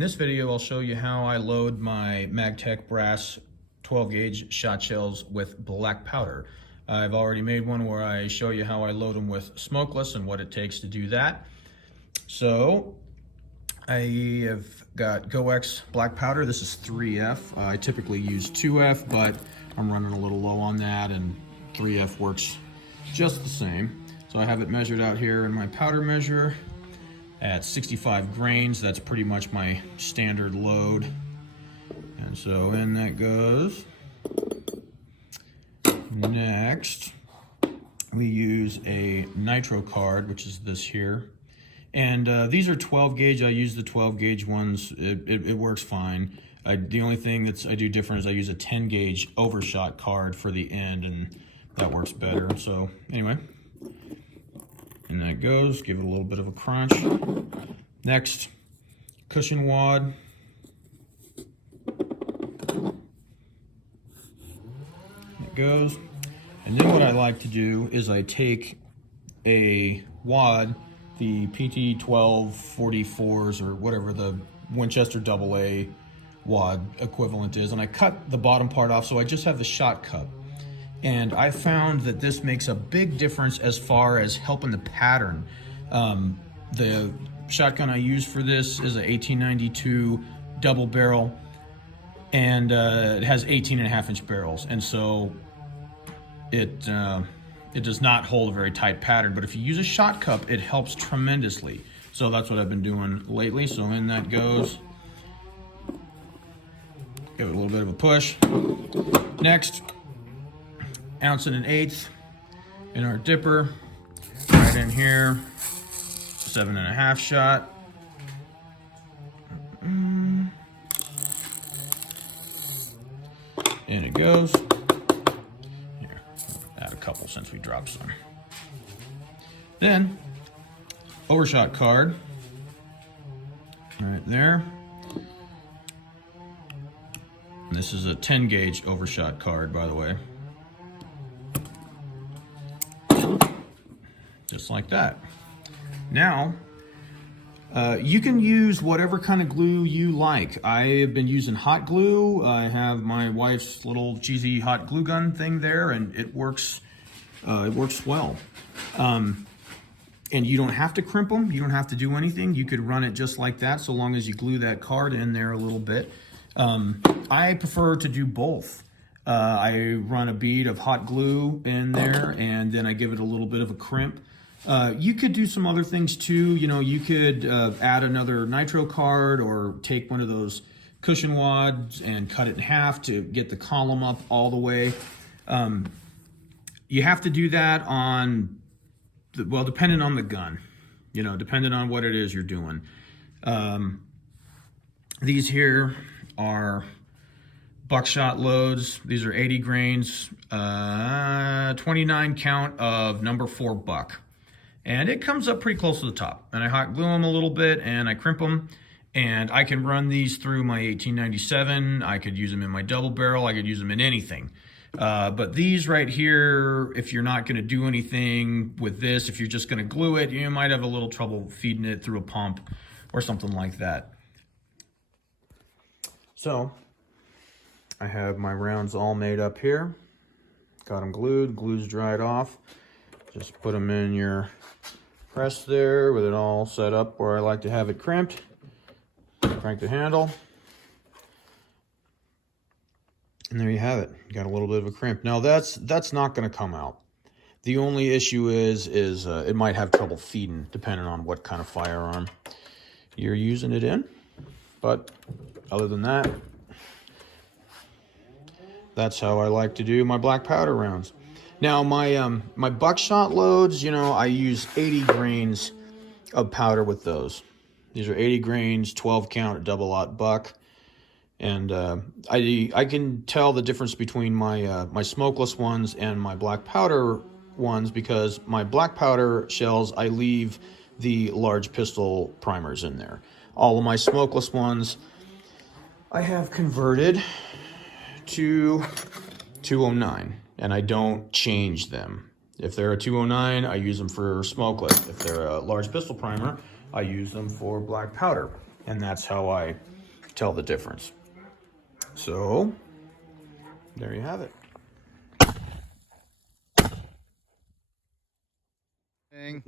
In this video, I'll show you how I load my Magtech brass 12 gauge shot shells with black powder. I've already made one where I show you how I load them with smokeless and what it takes to do that. So I have got GoX black powder. This is 3F. I typically use 2F, but I'm running a little low on that, and 3F works just the same. So I have it measured out here in my powder measure at 65 grains. That's pretty much my standard load. And so in that goes. Next, we use a nitro card, which is this here. And these are 12 gauge. I use the 12 gauge ones. It works fine. The only thing I do different is I use a 10 gauge overshot card for the end, and that works better. So anyway, and that goes. Give it a little bit of a crunch. Next, cushion wad. It goes. And then what I like to do is I take a wad, the PT1244s or whatever the Winchester AA wad equivalent is, and I cut the bottom part off so I just have the shot cup. And I found that this makes a big difference as far as helping the pattern. The shotgun I use for this is a 1892 double barrel, and it has 18.5-inch barrels, and so it does not hold a very tight pattern. But if you use a shot cup, it helps tremendously. So that's what I've been doing lately. So in that goes. Give it a little bit of a push. Next, 1 1/8 in our dipper, right in here, 7.5 shot. In it goes. Here, add a couple since we dropped some. Then, overshot card, right there. This is a 10 gauge overshot card, by the way. Just like that. Now, you can use whatever kind of glue you like. I have been using hot glue. I have my wife's little cheesy hot glue gun thing there, and it works well. And you don't have to crimp them. You don't have to do anything. You could run it just like that, so long as you glue that card in there a little bit. I prefer to do both. I run a bead of hot glue in there, and then I give it a little bit of a crimp. You could do some other things too. You know, you could add another nitro card, or take one of those cushion wads and cut it in half to get the column up all the way. You have to do that on, well, depending on the gun, you know, depending on what it is you're doing. These here are buckshot loads. These are 80 grains, 29 count of number 4 buck. And it comes up pretty close to the top. And I hot glue them a little bit, and I crimp them. And I can run these through my 1897. I could use them in my double barrel. I could use them in anything. But these right here, if you're not gonna do anything with this, if you're just gonna glue it, you might have a little trouble feeding it through a pump or something like that. So, I have my rounds all made up here. Got them glued, glue's dried off. Just put them in your press there with it all set up where I like to have it crimped. Crank the handle. And there you have it. You got a little bit of a crimp. Now that's not gonna come out. The only issue is it might have trouble feeding depending on what kind of firearm you're using it in. But other than that, that's how I like to do my black powder rounds. Now my buckshot loads, you know, I use 80 grains of powder with those. These are 80 grains, 12 count double-aught buck. And I can tell the difference between my my smokeless ones and my black powder ones, because my black powder shells, I leave the large pistol primers in there. All of my smokeless ones I have converted to 209, and I don't change them. If they're a 209, I use them for smokeless. If they're a large pistol primer, I use them for black powder. And that's how I tell the difference. So, there you have it. Thing.